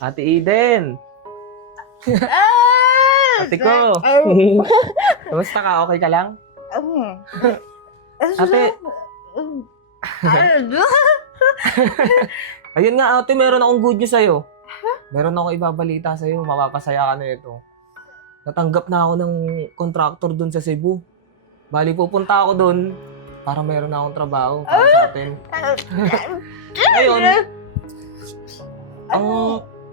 Ate Eden! Ate ko! Kamusta ka? Okay ka lang? Ate! Ayun nga ate, meron akong good news sa'yo. Meron akong ibabalita sa'yo, mapapasaya ka na ito. Natanggap na ako ng contractor dun sa Cebu. Bali, pupunta ako dun para meron na akong trabaho para sa atin. Ngayon, ang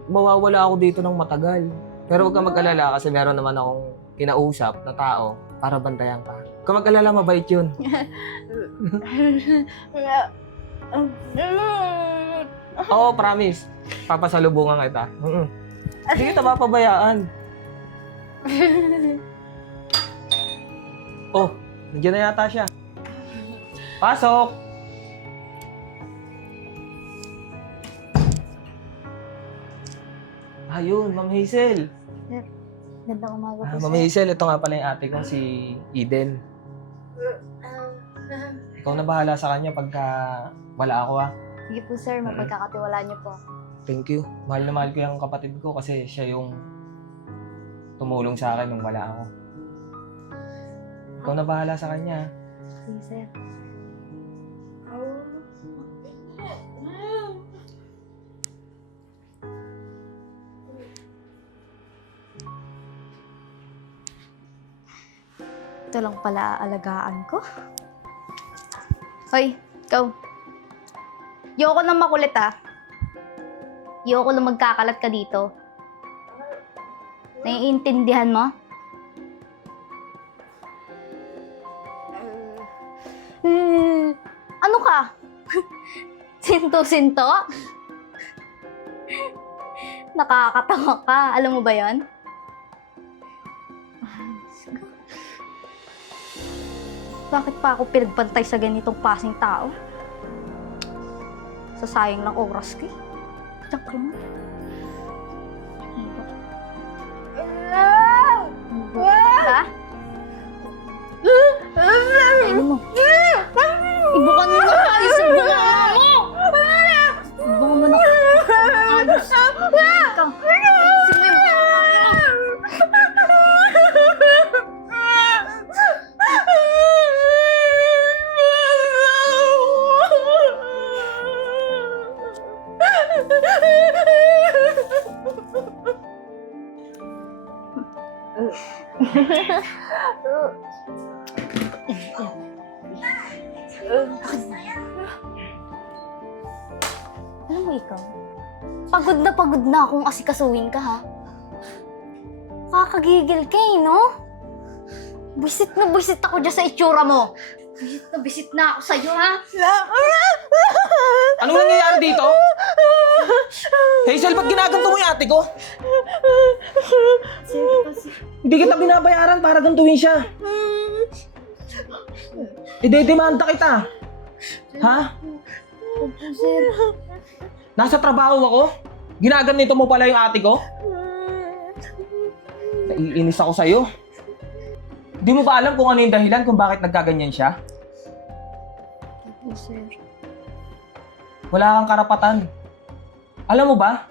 mawawala ako dito ng matagal. Pero huwag kang mag-alala kasi meron naman akong kinausap na tao para bantayan ka. Huwag kang mag-alala, mabait yun. Oo, promise. Papasalubungan kita. Hindi kita mapabayaan. Oh, nandiyan na yata siya. Pasok! Ayun, Ma'am Hazel. Gandang umaga po, Ma'am Hazel, ito nga pala yung ate ko, si Eden. Ikaw na bahala sa kanya pagka wala ako ah. Sige po, sir. Mapagkakatiwalaan niyo po. Thank you. Mahal na mahal ko yung kapatid ko kasi siya yung tumulong sa akin nung wala ako. Ikaw na bahala sa kanya. Sige, sir. Ito lang pala aalagaan ko. Hoy, ikaw. Yoko nang makulit ah. Yoko lang magkakalat ka dito. Naiintindihan mo? Ano ka? Sinto-sinto? Nakakatawa ka. Alam mo ba yon? Bakit pa ako pinagbantay sa ganitong klaseng tao? Sasayang lang oras ko eh. Diyan ka naman. Ha? Ayun mo. Ibukan mo na ayos ang bunga mo! Ibukan mo na ayos. Ikaw. Ayusin mo yung bunga mo. Alam mo ikaw, pagod na akong asikasuhin ka ha. Kakagigil ka eh, no? Bisit na bisit ako dyan sa itsura mo. Bisit na ako sa'yo ha. Anong nangyayari dito? Hazel, ba't ginaganto mo yung ate ko? Sir, kasi... Hindi kita binabayaran para gantuin siya. Idedemanda kita. Ha? Sir, Nasa trabaho ako? Ginaganito mo pala yung ate ko? Naiinis ako sa'yo. Di mo ba alam kung ano yung dahilan kung bakit nagkaganyan siya? sir. Wala kang karapatan. Alam mo ba?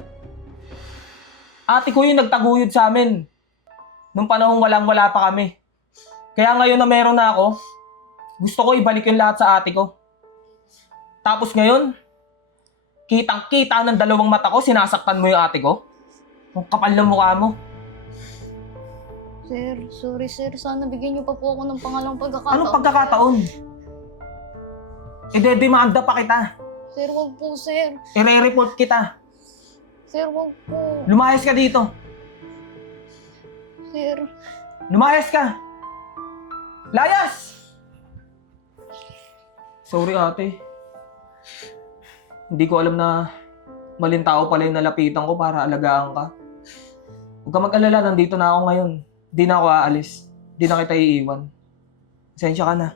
Ate ko yung nagtaguyod sa amin. Nung panahong walang-wala pa kami. Kaya ngayon na meron na ako, gusto ko ibalik yung lahat sa ate ko. Tapos ngayon, kitang-kita ng dalawang mata ko, sinasaktan mo yung ate ko. Ang kapal ng mukha mo. Sir, sorry sir. Sana bigyan niyo pa po ako ng pangalawang pagkakataon. Anong pagkakataon? Idedemanda pa kita. Sir, wag po sir. Ire-report kita. Sir, wag po. Lumayas ka dito. Sir. Lumayas ka! Layas! Sorry ate. Hindi ko alam na maling tao pala yung nalapitan ko para alagaan ka. Huwag ka mag-alala, nandito na ako ngayon. Hindi na ako aalis. Hindi na kita iiwan. Pasensya ka na.